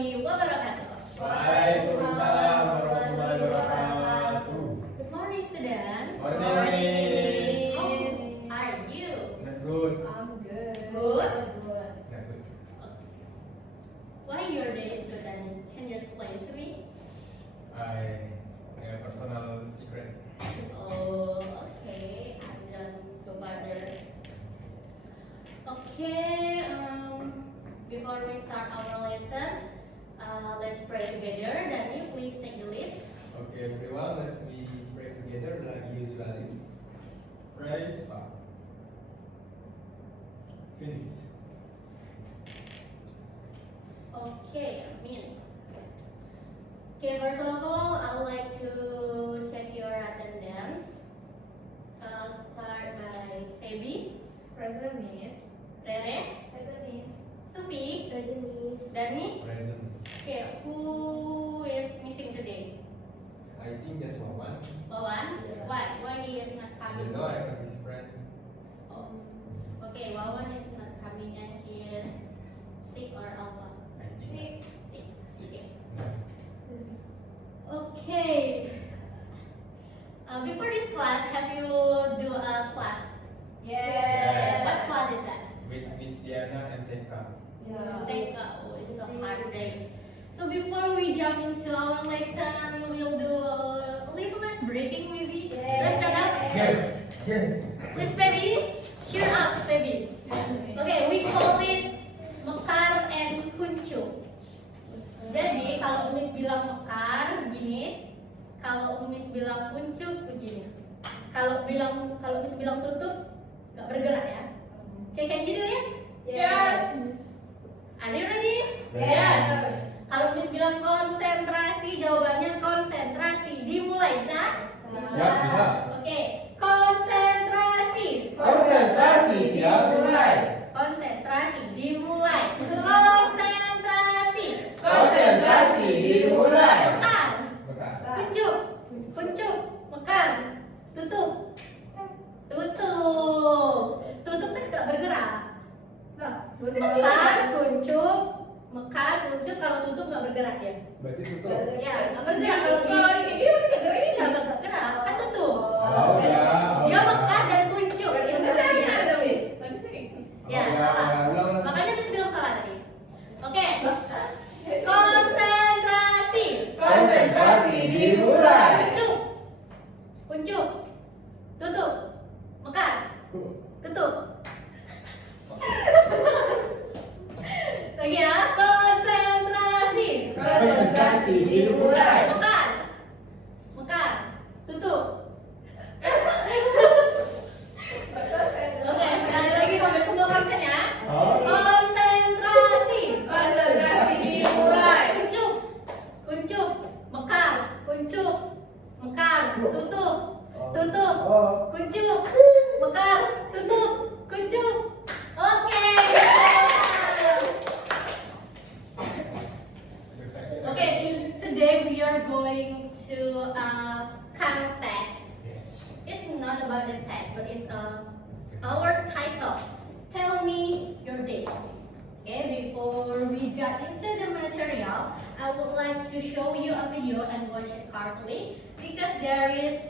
warahmatullahi wabarakatuh. Waalaikumsalam warahmatullahi wabarakatuh. Good morning, students. Morning. How are you? Not good. I'm good. Good? Not good. Why your day is good, and can you explain to me? I have a personal secret. Oh, okay. Don't bother. Okay. Before we start our lesson, let's pray together. Dani, please take the lead. Okay, everyone, let's we pray together like usually. Pray, start. Finish. Okay, Amin. Okay, first of all, I would like to check your attendance. Start by Feby, Present Miss. Rere, Present Miss. Sophie, Present Miss. Dani. Present. Okay, who is missing today? I think that's one. Wawan? Yeah. Why he is not You coming? know, I have his friend. Oh, okay, Wawan is not coming and he is sick or alpha? I think. Sick. Sick. Okay. No. Okay. Before this class, have you do a class? Yes. What class is that? With Miss Diana and Teka. Yeah. Thank God. Oh, it's a hard day. So before we jump into our lesson, we'll do a little less breathing maybe. Let's stand up. Yes. Let's baby. Cheer up, baby. Okay, we call it mekar and kuncup. Jadi kalau Umis bilang mekar begini, kalau Umis bilang kuncup begini. Kalau Umis bilang tutup nggak bergerak ya. Okay, can you do it? Yes. Are you ready? Yes. Kalau Miss bilang konsentrasi, jawabannya konsentrasi. Dimulai, bisa? Siap, bisa. Oke, konsentrasi. Konsentrasi, siap, mulai. Konsentrasi, dimulai. Konsentrasi. Konsentrasi, dimulai. Mekar, Bekar. kuncup, mekar, tutup, tutup kan nggak bergerak. Mekar, kuncup, kalau tutup nggak bergerak ya. Berarti tutup. Ya, nggak bergerak kalau gini. Ini nggak gerak, kan tutup. Oh ya. Dia mekar dan kuncup. Itu maksudnya. Ya, salah. Ulang. Makanya bisa bilang salah tadi. Oke. Konsentrasi. Konsentrasi, dimulai. Kuncup. Tutup. Mekar. Tutup. Lagi ya, konsentrasi. Konsentrasi, dimulai. Mekar. Tutup. Oke, sekali lagi sampai semua konsen ya. Konsentrasi. Konsentrasi, dimulai. Kuncup, mekar, tutup, kuncup, mekar, tutup, kuncup. Oke. Okay, today we are going to kind of text. Yes. It's not about the text, but it's our title. Tell me your day. Okay, before we get into the material, I would like to show you a video and watch it carefully because there is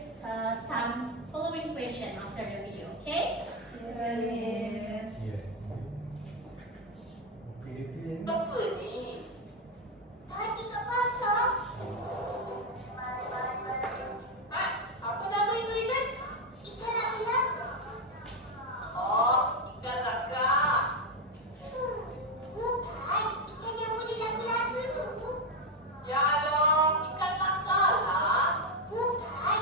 some following question after the video. Okay? Yes. Yes. Filipin. Tadi ke pasar. Apa nama itu ikan? Ikan lapu-lapu. Oh, ikan laga. Bukan, ikan yang boleh lapu-lapu itu. Ya dong, ikan lakala. Bukan.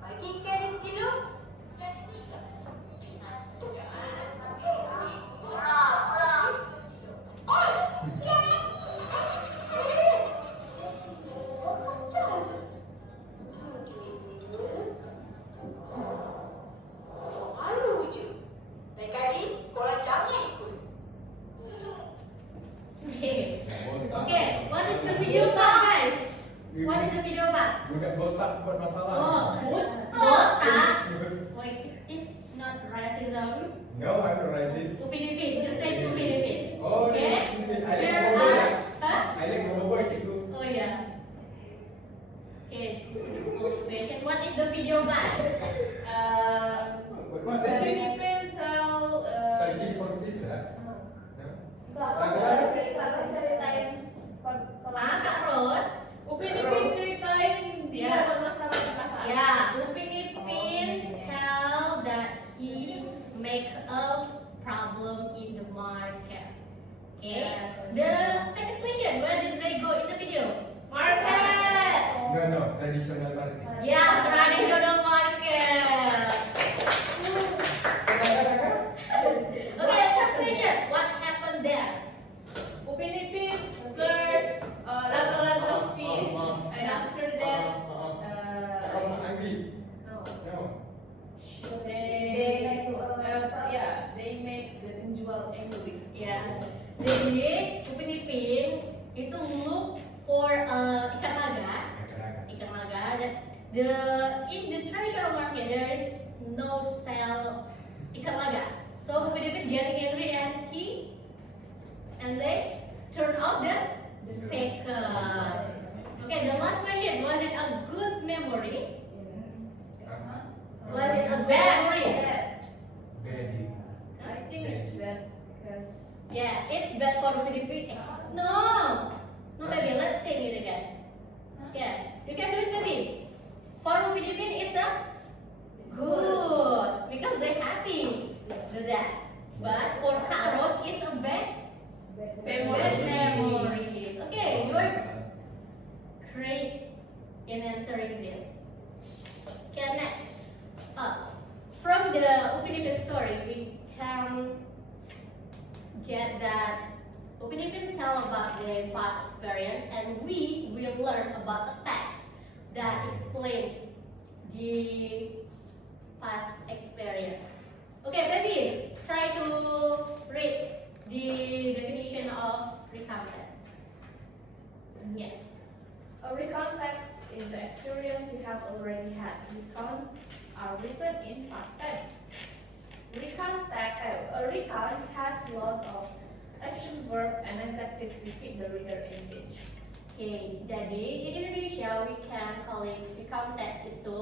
Bagi ikan rezeki lu. Okay. Okay, what is the video about, guys? What is the video about? Budak botak buat masalah. Oh, botak. Wait, it's not racism. No, I'm a racist. Upin Ipin, just say Upin Ipin. Oh, Okay? searching for visa. No? Kakak ceritain Kak Ros. Upin Ipin ceritain dia Ya. bermasalah perasaan. Ya, Upin Ipin tell that he make a problem in the market. Okay. Yes. The second question, where did they go in the video? Market. No, traditional market. Yeah, traditional market. Okay, third question, what happened there? Upin Ipin search laga-laga fish, and after that, Angry. no, No. they make the penjual angry. Ya, jadi Upin Ipin itu look for ikan laga. Ikan laga. The in the traditional market there is no sell ikan laga. So Upin Ipin getting angry and they turn off the speaker. Okay, the last question, was it a good memory? Was it a bad memory? Baby. I think it's bad because Yeah, it's bad for Upin Ipin. No, no baby, let's take it again. Yeah, you can do it baby. For Upin Ipin it's a good because they happy do that. But for Kak Ros it's a bad memories. Okay, you are great in answering this. Okay, next. From the Upin Ipin story, we can get that Upin Ipin tell about their past experience, and we will learn about a text that explain the past experience. Okay, baby, try to read the definition of recountess. Yeah. a recount text is the experience you have already had. Recounts are written in past tense. A recount has lots of actions, verb, and adjectives to keep the reader engaged. Oke, jadi in Indonesia we can call it recount text itu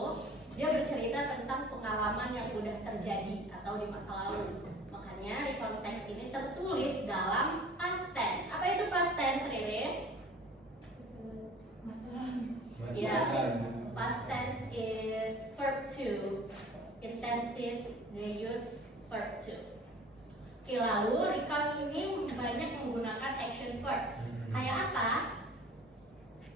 dia bercerita tentang pengalaman yang udah terjadi atau di masa lalu. Makanya recount text ini tertulis dalam past tense. Apa itu past tense, Rere? Yeah, past tense is verb to. Intensive they use verb to. Oke, lalu recount ini banyak menggunakan action verb. Kayak apa?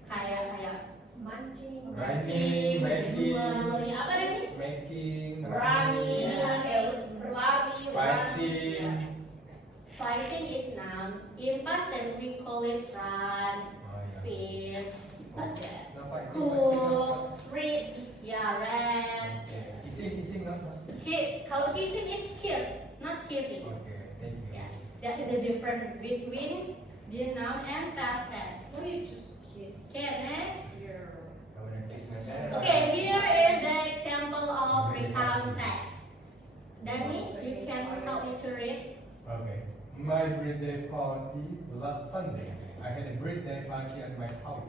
Kayak Mancing, Mancing, making. jual, ya apa ini? Making, running, Yeah. berlari, fighting. Fighting is noun. In past tense we call it run, Oh, yeah. fish, like that. No, fighting, Cook, read, ya ran. Okay. Kissing, no? Kalau kissing is kiss, not kissing. Okay, thank you. Yeah, that's the difference between the noun and past tense. Why you choose kiss? Okay, next. Here. I wanna kiss my dad. Okay, here is the example of recount text. Danny, you can help me to read. Okay. My birthday party last Sunday. I had a birthday party at my house.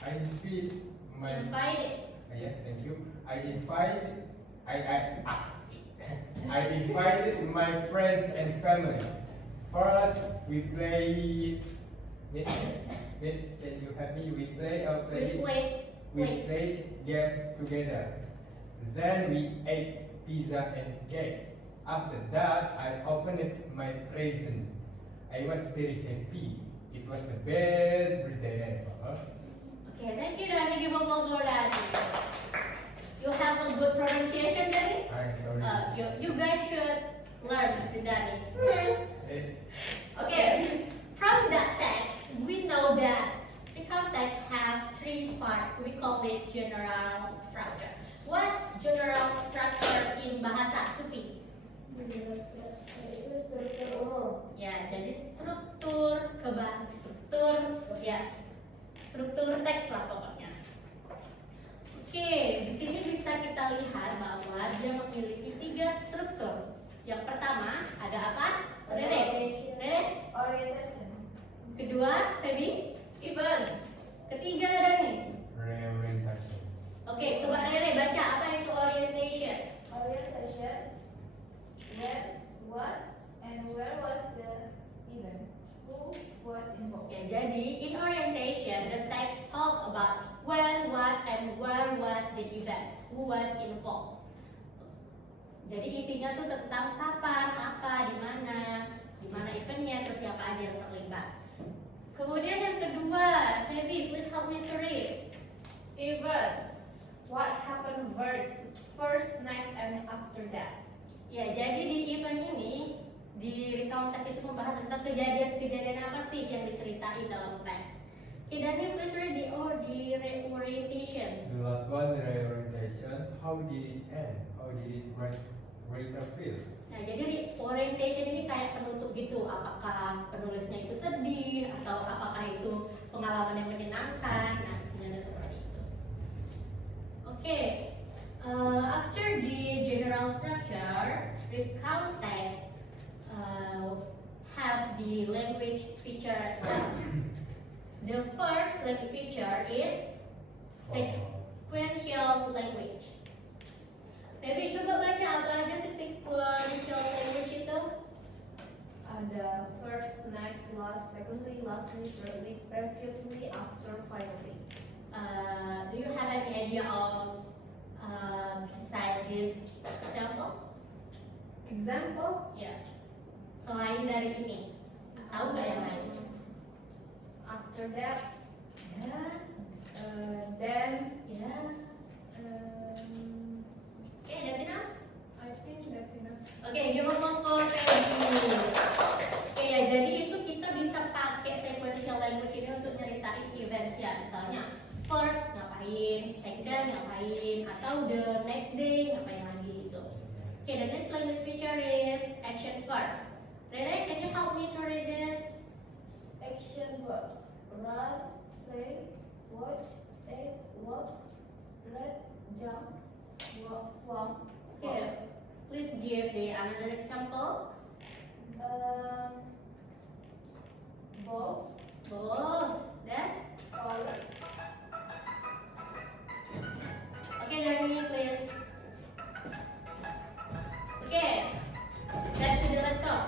I invited my Invited. yes, thank you. I invited my friends and family. First, we play. Miss, can you help me? We play or We play? We played games together. Then we ate pizza and cake. After that, I opened my present. I was very happy. It was the best birthday ever. Okay, thank you, Danny. Give a applause for Danny. You have a good pronunciation, Danny. I'm sorry. You guys should learn the Danny. Eh, Okay, from that text, we know that the context have three parts. We call it general structure. What general structure in bahasa, Sufi? Ya, jadi struktur struktur teks lah pokoknya. Oke, di sini bisa kita lihat bahwa dia memiliki tiga struktur. Yang pertama ada apa? Rere. Orientation. Kedua, Feby. Events. Ketiga, Dani. Reorientation. Oke, coba Rere baca apa itu orientation. Orientation. When, what, And where was the event? Who was involved? Ya, jadi in orientation, the text talk about when, what, and where was the event, who was involved. Jadi isinya tuh tentang kapan, apa, di mana eventnya, terus siapa aja yang terlibat. Kemudian yang kedua, Feby, please help me to read. Events. What happened first, next, and after that? Ya, jadi di event ini, di recount text itu membahas tentang kejadian-kejadian apa sih yang diceritain dalam teks. Okay, Daniel, please read the reorientation. The last one, reorientation. How did it end? How did it writer feel? Nah, jadi orientation ini kayak penutup gitu. Apakah penulisnya itu sedih atau apakah itu pengalaman yang menyenangkan? Nah, isinya ada seperti itu. Oke, after the general structure, recount text have the language feature as well. The first language feature is sequential language. Baby, coba baca apa aja sih sequential language itu? Ada first, next, last, secondly, lastly, thirdly, previously, after, finally. Do you have any idea of beside this example? Example? Ya, selain dari ini, tahu nggak yang lain? After that, Ya, then, ya. Okay, that's enough. I think that's enough. Oke, give applause for Feby. Oke ya, jadi itu kita bisa pakai sequential language ini untuk nyeritain events ya. Misalnya first ngapain, second ngapain, atau the next day ngapain lagi gitu. Oke, the next language feature is action verbs. Rere, can you help me to read it? Action verbs: run, play, watch, eat, walk, read, jump, swam. Okay, please give the another example. Both, Both. Then, all, okay, Dani, please. Okay, back to the laptop.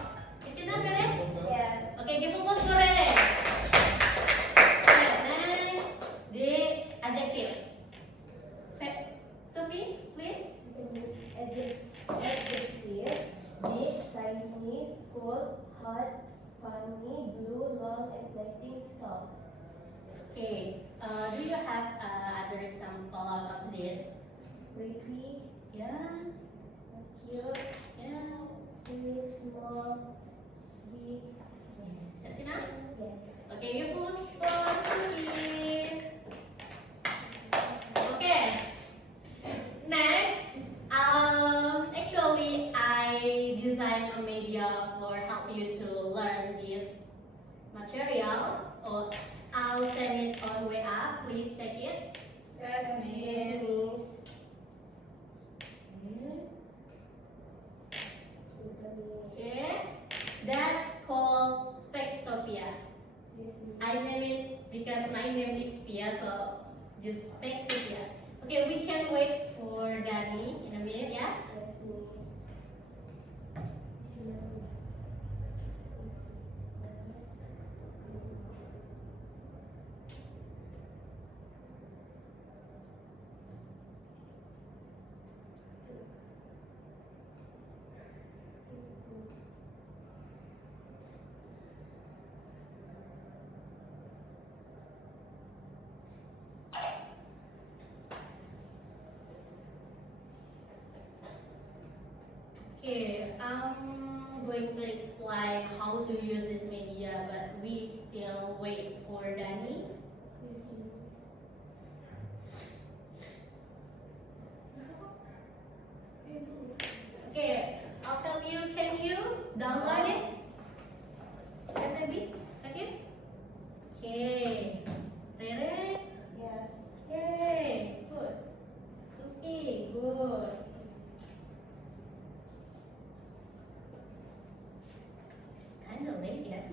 Is it enough, Rere? yes. Okay, give applause for Rere. Okay, next, the adjective. Sophie, please. Adjective: big, shiny, cold, hot, funny, blue, long, exciting, soft. Okay, do you have other example out of this? Pretty, Yeah, cute, yeah. sweet, small, big. That's enough. Yes. Okay, give applause for Sophie. Okay. Next, actually I designed a media for help you to learn this material. Or I'll send it on WA. Please check it. Yes, Yes, miss. Okay, that's called Spectopia. I name it because my name is Pia, so just Spectopia. Okay, we can wait for Dani in a minute, yeah? Okay, I'm going to explain how to use this media, but we still wait for Dani. Okay, I'll tell you, can you download it? Maybe? Can you? Okay. Rere? Yes. Yay! Good. Sophie, good. It's kind of late yet.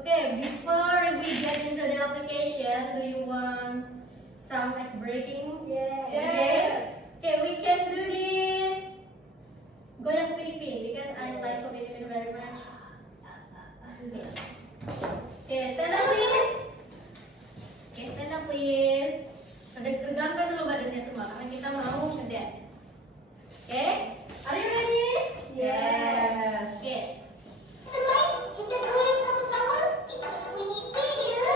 Okay, before we get into the application, some ice breaking? Yes. Yes. Okay, we can do the goyang Philippine because I like Philippine very much. Okay, stand up please. Okay, stand up please. Regangkan dulu badannya semua karena kita mau dance. Okay, are you ready? Yes. Okay. Teman, kita goyang sama-sama. Ikut ini video.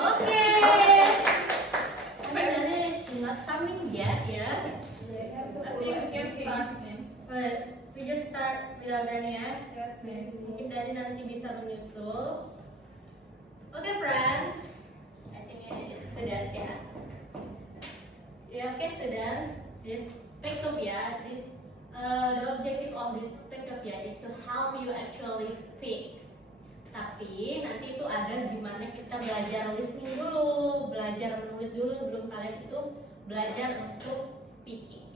Okay. Sebenarnya it's not coming yet, ya. I think we can start. But we just start without Dani ya. Yes, Miss. Mungkin Dani nanti bisa menyusul. Okay, friends. I think it is students ya. Yeah, okay, students. This Spectopia, the objective of this Spectopia is to help you actually speak. Tapi nanti itu ada gimana kita belajar listening dulu, belajar menulis dulu sebelum kalian itu belajar untuk speaking.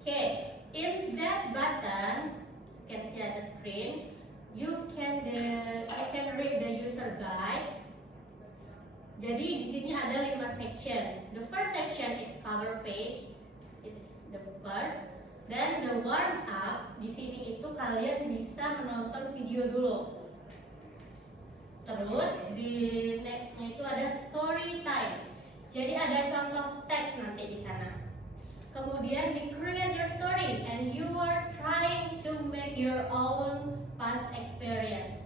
Okay, in that button, you can see at the screen, you can read the user guide. Jadi di sini ada 5 section. The first section is cover page, is the first. Dan the warm up di sini itu kalian bisa menonton video dulu. Terus di nextnya itu ada story time. Jadi ada contoh teks nanti di sana. Kemudian di create your story and you are trying to make your own past experience.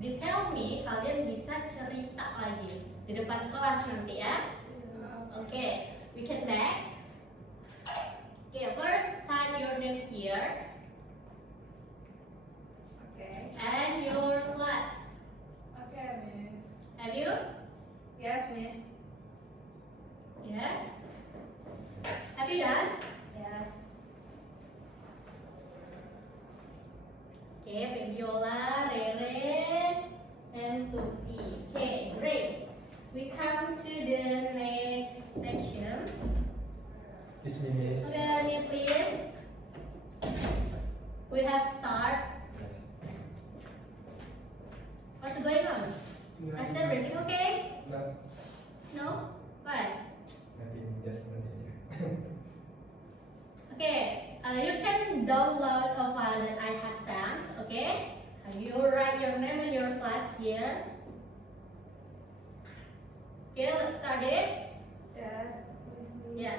Di tell me kalian bisa cerita lagi di depan kelas nanti ya. Okay, we can back. Okay, first type your name here Okay. and your class. Okay, Miss. Have you? Yes, Miss. Yes. Have you done? Yes. Okay, Fabiola, Rere, and Sophie. Okay, great. We come to the next section. Excuse me, miss. Okay, Dani, please. We have start. What's going on? Is everything okay? No, No? What? nothing, just nothing. Okay, you can download a file that I have sent. Okay, you write your name and your class here. Okay, let's start it. Yes. Ya.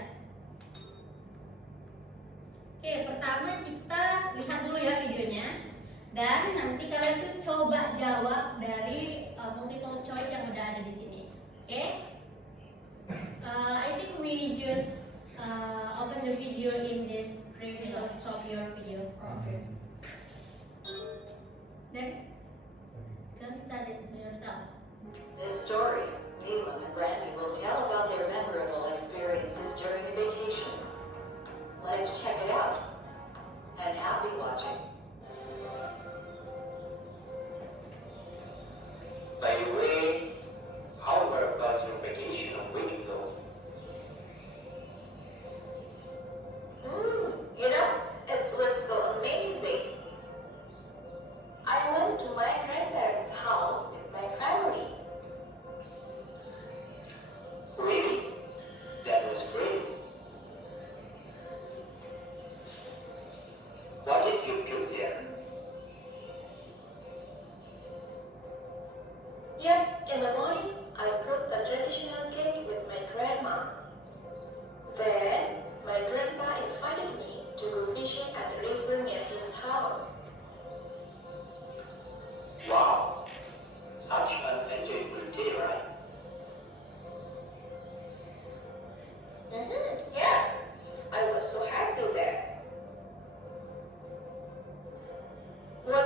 Oke, pertama kita lihat dulu ya videonya. Dan nanti kalian tuh coba jawab dari multiple choice yang udah ada di sini. Oke? I think we just open the video in this screen to stop your video. Okay. Then don't start it yourself. This story, Neelam and Randy will tell about their memorable experiences during a vacation. Let's check it out. And happy watching. By the way, how about your vacation a week ago? You know, it was so amazing. I went to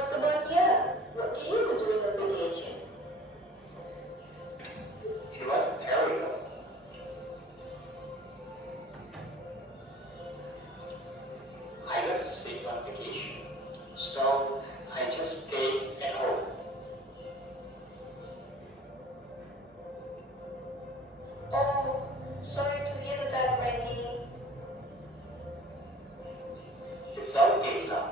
Sebatia, what do you do during a vacation? It was terrible. I got sick on vacation, so I just stayed at home. Oh, sorry to hear that, Randy. It's okay now.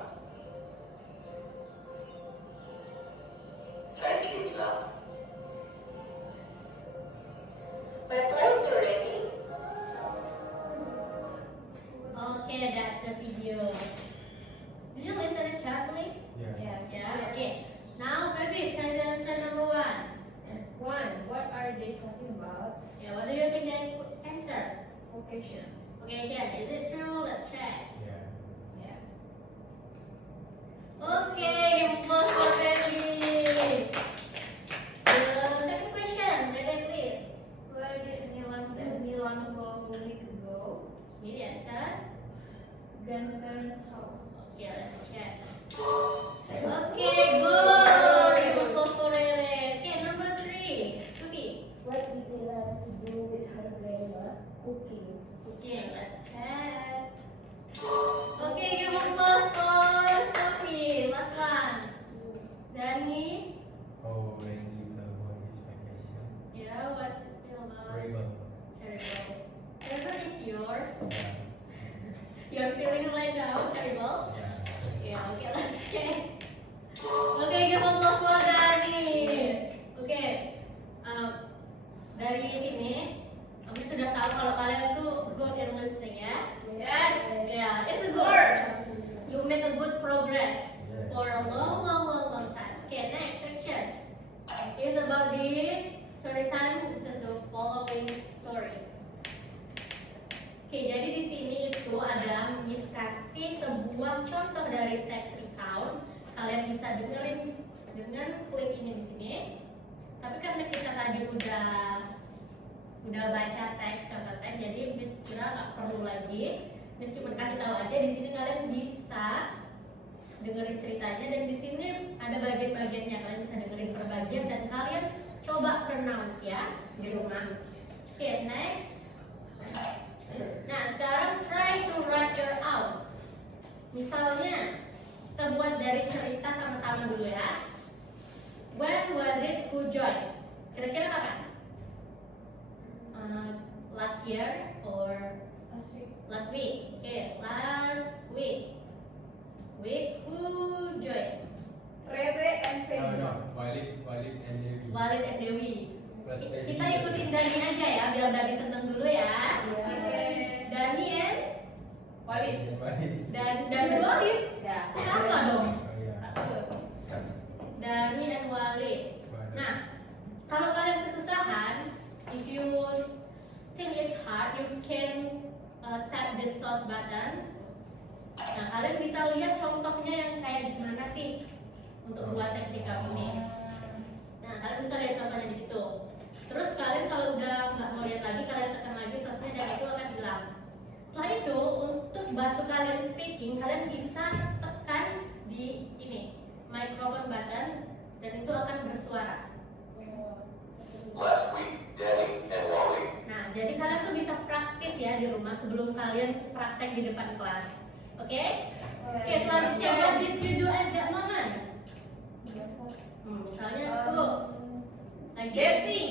Thank you, Ila. My pleasure, Randy. Okay, that's the video. Did you listen it carefully? Yeah. Yeah. Okay. Now, Feby, try to answer number 1. One, what are they talking about? Yeah, what do you think they would answer? Vocations. Vocation. Is it true? Let's check. Yeah. Yes. Okay, you both for Feby. The second question, ready please. Where did Nilan go? Give the answer. Grandparents' house. Okay, let's check. Okay, good. You both for Rere. Okay, number 3. Sophie. What did Nila do with her grandma? Cooking. Okay, let's check. Okay, you both for Sophie. Last one. Danny. Oh, when you feel about his vacation. Yeah, what's it feel about? Terrible. Terrible. Terrible is yours. Yeah. You're feeling it right now, terrible. Yeah. Yeah, okay, let's check. Okay, give applause for Dani. Oke, dari sini kami sudah tahu kalau kalian tuh good in listening ya. Yes. Yeah, it's a good. Course. You make a good progress Yes. for a long time. Okay, next section is about the story time. Listen to following story. Oke, jadi di sini itu ada Miss kasih sebuah contoh dari text recount. Kalian bisa dengerin dengan klik ini di sini. Tapi karena kita tadi udah baca teks contoh teks, jadi Miss kira nggak perlu lagi. Miss cuma kasih tahu aja di sini kalian bisa dengerin ceritanya dan di sini ada bagian-bagiannya. Kalian bisa dengerin per bagian dan kalian coba pronounce ya di rumah. Oke, next. Nah, sekarang try to write your out. Misalnya, kita buat dari cerita sama-sama dulu ya. When was it who joined? Kira-kira kapan? Last year or Last week. last week? Okay, last week. Week who joined? Rere and Oh Feby. no, Walid and Dewi. Walid and Dewi. Plus Dewi. Kita ikutin Dani aja ya, biar Dani seneng dulu ya. Oke. Dani and Walid. Walid. dan Walid. Ya. Sama dong. Oh iya. Dani and Walid. Nah, kalau kalian kesusahan, if you think it's hard, you can tap the source button. Nah, kalian bisa lihat contohnya yang kayak gimana sih untuk buat teks recap ini. Nah, kalian bisa lihat contohnya di situ. Terus kalian kalau udah nggak mau lihat lagi, kalian tekan lagi source-nya dan itu akan hilang. Setelah itu, untuk bantu kalian speaking, kalian bisa tekan di ini microphone button dan itu akan bersuara. Last week, Danny and Wally. Nah, jadi kalian tuh bisa praktis ya di rumah sebelum kalian praktek di depan kelas. Oke? Oke, selanjutnya what did you do at that moment? Misalnya tuh lagi dating.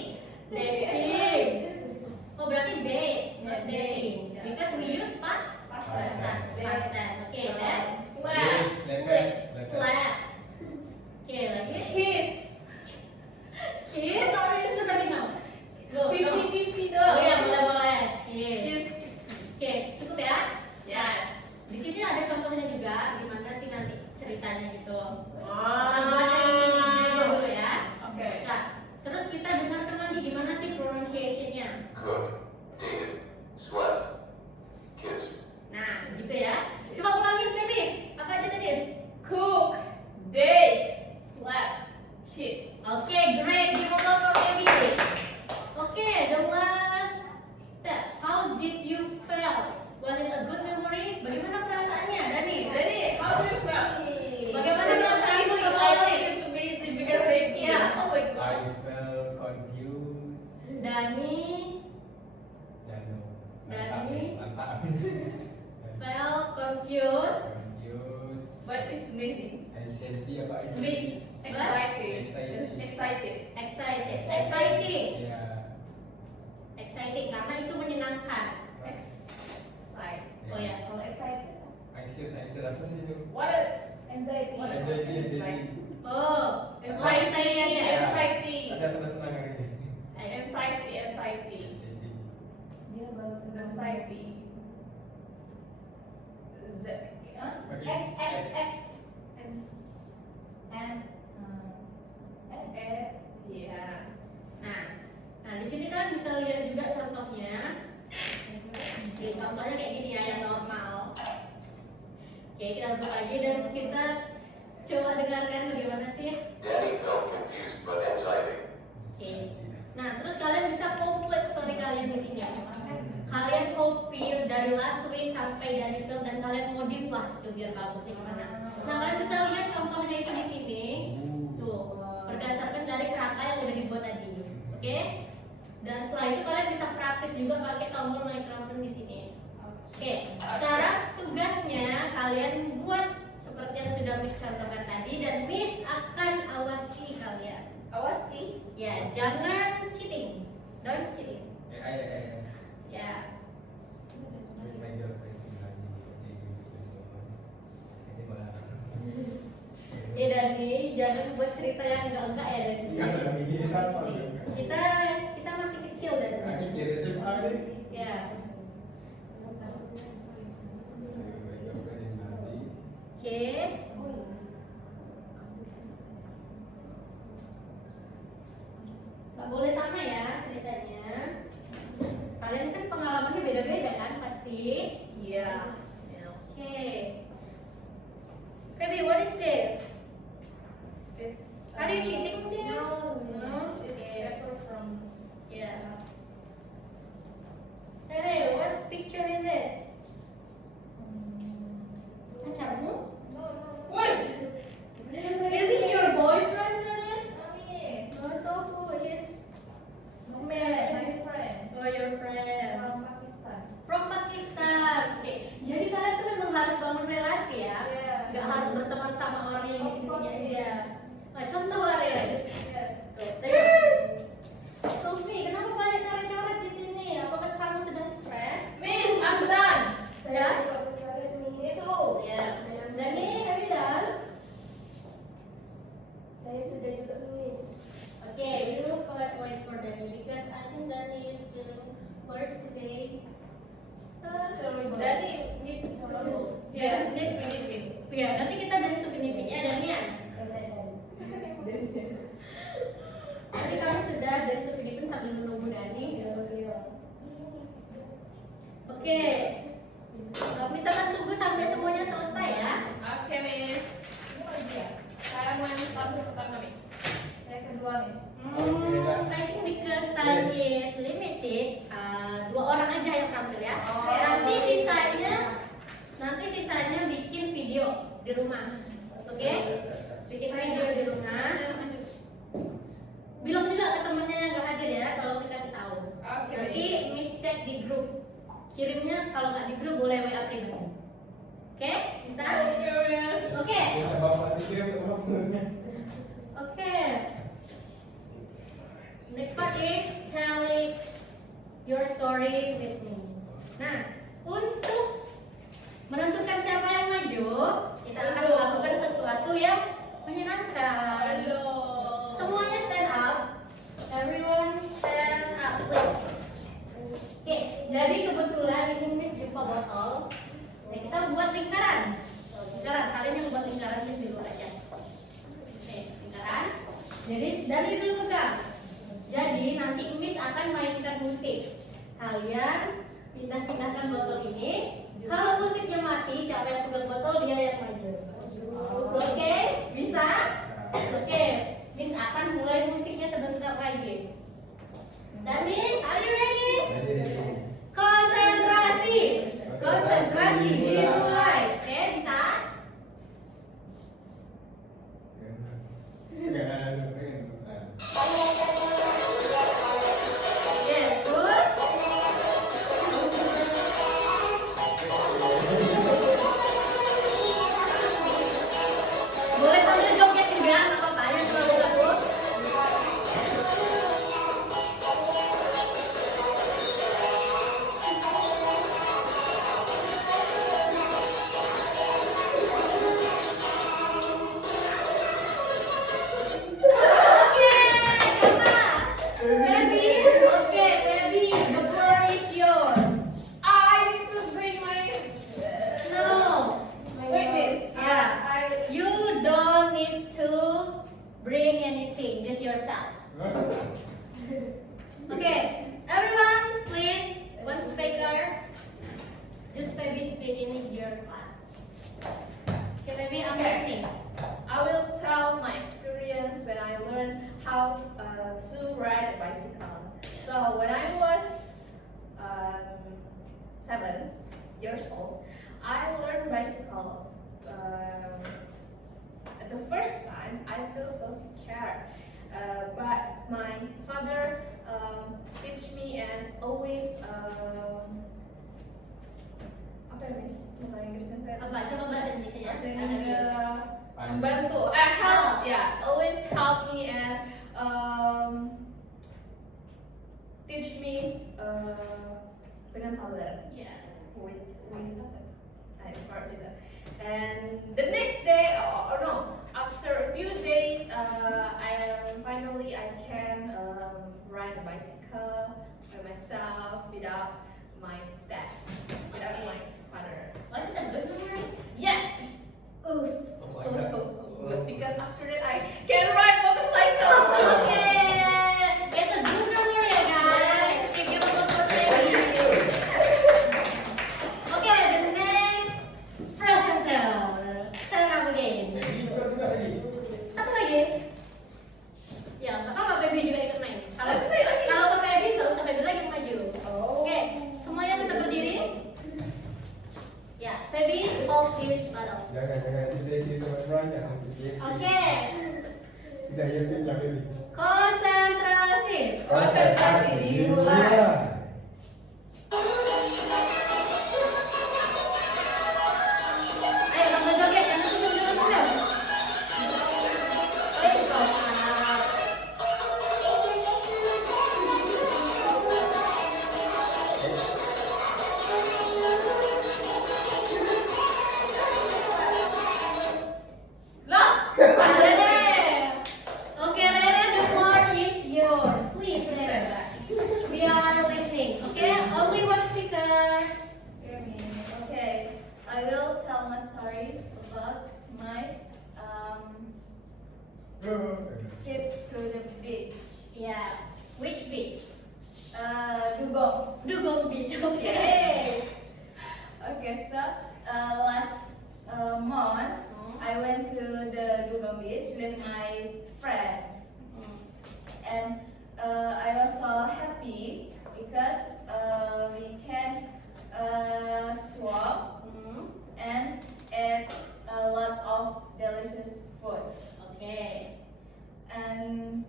Oh, berarti date, not dating. Because we use past tense. Oke, then slap. Oke, lagi Kiss. kiss or you should already know? Go, Pipi go. pipi Oh dong. ya, boleh. Kiss. Kiss. Oke, cukup ya. Yes. Di sini ada contohnya juga gimana sih nanti ceritanya gitu. Kita Ah. buat yang ini dulu ya. Oke. Nah, terus kita dengar but it's amazing. Anxiety apa? Miss. Exciting. Exciting. Excited. Exciting. Ya. Exciting karena itu menyenangkan. Excited. Oh ya. Kalau excited, Anxious apa sih itu? what a anxiety. Anxiety. Oh, Anxiety. saya ya. Anxiety. Ada senang-senang kayak gini. Anxiety. Anxiety. Dia baru kenal. Anxiety. Z. Huh? Oke. X. And Yeah. Nah di sini kan bisa lihat juga contohnya. Oke, contohnya kayak gini ya yang normal. Oke, kita buka lagi dan kita coba dengarkan bagaimana sih. Danny felt confused but excited. Oke. Nah, terus kalian bisa komplit story kalian di sini. Kalian copy dari last week sampai dari film dan kalian modif lah itu biar bagusnya gimana. Nah, kalian bisa lihat contohnya itu di sini. Tuh, berdasarkan dari kata yang udah dibuat tadi. Oke? Dan setelah itu kalian bisa praktis juga pakai tombol microphone di sini. Oke, cara tugasnya kalian buat seperti yang sudah Miss contohkan tadi dan Miss akan awasi kalian. Awasi. Ya, jangan cheating. Don't cheating. AI. Ya. Ya Dani, jangan buat cerita yang enggak ya Dani. Kita masih kecil Dani. Ya. Oke. Nggak boleh sama ya ceritanya. Kalian kan pengalamannya beda-beda kan pasti. Yeah. Oke. Baby, what is this? It's. Are you cheating there? No. It's Okay. better from. Yeah. Hey, what picture is it? Pacarmu? No. Wait. Is it your boyfriend, Nana? Yes. Oh, so cool. Yes. My friend. Oh, your friend. From Pakistan. From Pakistan. Oke. Jadi kalian tuh memang harus bangun relasi ya. Iya. Gak harus berteman sama orang yang di sini aja. Nah, contoh lah ya. Yes. Sophie, kenapa banyak coret-coret di sini? Apakah kamu sedang stres? Miss, I'm done. Ya? Me too. Ya. Dani, have you done? saya sudah juga nulis. Okay, we will wait for Dani because I think Dani is feeling worse today. Dani need to. Yes, ya, nanti kita dari Supinipin ya, Danian. Tadi kami sudah dari Supinipin sambil menunggu Dani. Oke, bisa kan tunggu sampai semuanya selesai ya. Oke, Miss. Saya mau yang satu pertama, Miss. Saya kedua, Miss. I think because time is limited, 2 orang aja yang tampil ya. Nanti sisanya bikin video di rumah, oke? Bikin video di rumah. Bilang juga ke temennya yang nggak hadir ya, kalau dikasih tahu. Oke. Nanti Miss cek di grup. Kirimnya kalau nggak di grup boleh WA pribadi. Oke? Bisa? Oke. Oke. Next part is telling your story with me. Nah, untuk menentukan siapa yang maju, kita akan melakukan sesuatu yang menyenangkan. Semuanya stand up. Everyone stand up, please. Oke, jadi kebetulan ini Miss jumpa botol. Nah, kita buat lingkaran. Kalian yang buat lingkaran Miss dulu aja. Oke, lingkaran. Jadi dari dulu pegang. Jadi nanti Miss akan mainkan musik. Kalian pindah-pindahkan botol ini. Kalau musiknya mati, siapa yang pegang botol dia yang maju. Oke, bisa? Oke, Miss akan mulai musiknya sebentar lagi. Dani, are you ready? Konsentrasi. Konsentrasi dimulai. Oke, bisa? Yes, good. Kalian selalu bagus. Oke, Kakak. Baby, oke, baby, the floor is yours. I need to bring my. No. Wait, this. Yeah. You don't need to bring anything, just yourself. Okay, everyone, please, one speaker. Just maybe speak in your class. Okay, maybe I'm listening. I will tell my experience when I learned how to ride a bicycle. So when I was 7 years old, I learned bicycles. At the first time, I feel so scared, but my father teach me and always apa ya Miss? Bahasa Inggrisnya saya Apa? Coba bahasa Indonesia ya. membantu help always help me and teach me dengan sabar with apa I forgot it. And the next day or no after a few days finally I can ride a bicycle by myself without my dad, without my father. Was it a good memory? Yes, it's Oh my God. so good because after that I can ride motorcycle. Okay, it's a good memory ya guys. Okay, give us a applause. Okay, the next presenter. Stand up again. Baby juga tadi. Satu lagi. Ya, kakak sama baby juga ikut main. Kalau Nanti saya lagi. kalau ke baby nggak usah baby lagi yang maju. Oh. Oke, semuanya tetap berdiri. Ya, baby hold this bottle. Jangan kita banyak nanti. Oke, Tidak yakin jangan ini. konsentrasi. Konsentrasi dimulai. Ayo kamu joget, jangan senyum-senyum. Let's go. Look. Rere. Okay, Rere, the floor is yours. Please, Rere. We are listening. Okay, only one speaker. Okay, I will tell my story about my trip to the beach. Yeah. Which beach? Dugong. Dugong Beach. Okay. Okay, so last month I went to the Dugong Beach with my friends, and I was so happy because we can swim and ate a lot of delicious food. Okay. And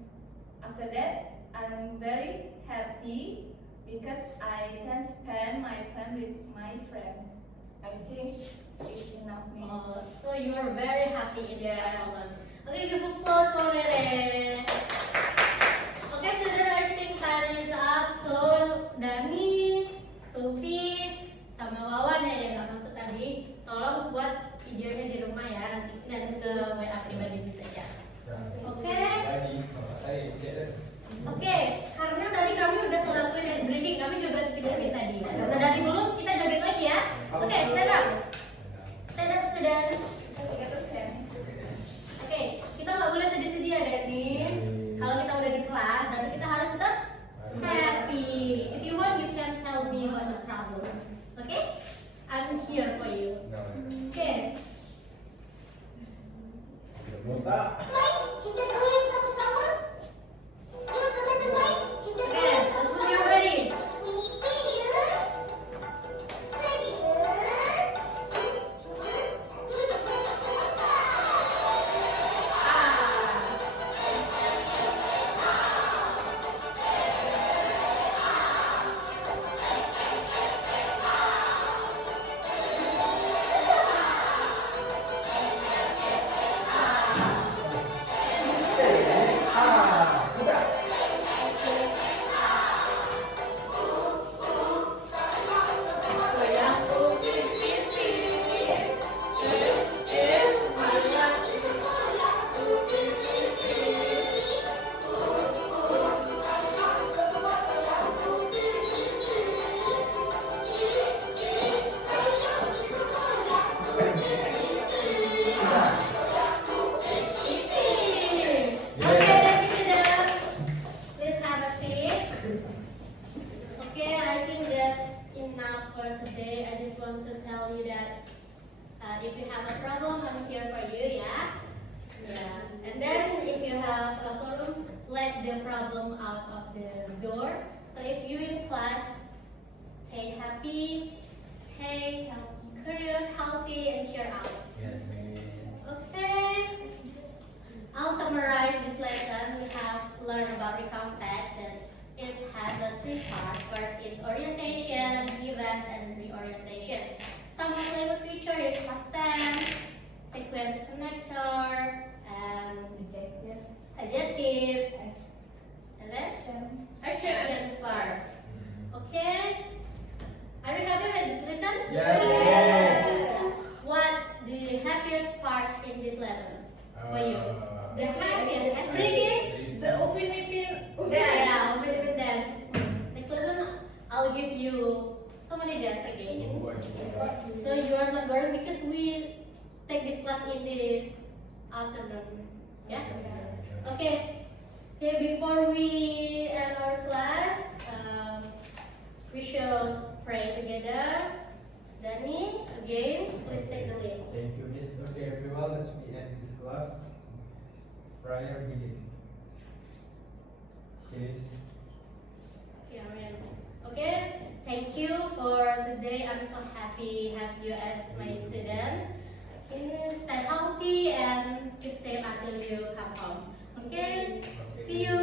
after that, I'm very happy because I can spend my time with my friends. I think it's enough, Miss. Oh, so you are very happy in Yes. that moment. Okay, give applause for Rere. Okay, children, I think time is up. So Dani, Sophie, sama Wawan ya yang nggak masuk tadi, tolong buat videonya di rumah ya. Nanti send ke WA pribadi bisa ya. Oke. Oke, karena tadi kami udah ngelakuin hand breathing, kami juga joget tadi. Karena dari dulu kita joget lagi ya. Oke, stand up. Stand up, students. Oke, kita nggak boleh sedih-sedih ya, Dani. Kalau kita udah di kelas, berarti kita harus tetap happy. If you want, you can tell me what the problem. Okay? I'm here for you. Oke. Nota. Kita goyang sama-sama. Yuk teman-teman, kita Oke, goyang when sama-sama. you're ready. Ini video. the problem out of the door. So if you in class, stay happy, stay curious, healthy, and cheer up. Yes, ma'am. Okay. I'll summarize this lesson. We have learned about recount text, and it has the three parts. First is orientation, events, and reorientation. Some of the future is past tense, sequence connector, and adjective, and then action verb. Okay. Are you happy with this lesson? Yes. What the happiest part in this lesson for you? The happiest, and reading. The opening Yeah, open dance. Next lesson, I'll give you so many dance again. So you are not bored because we take this class in the afternoon. Yeah. Okay. Okay. Before we end our class, we should pray together. Danny, again, please take the lead. Thank you, Miss. Okay, everyone, let's be end this class. Prayer begin. Please. Okay, Arian. Okay, thank you for today. I'm so happy have you as my students. Okay, stay healthy and keep safe until you come home. Okay, see you.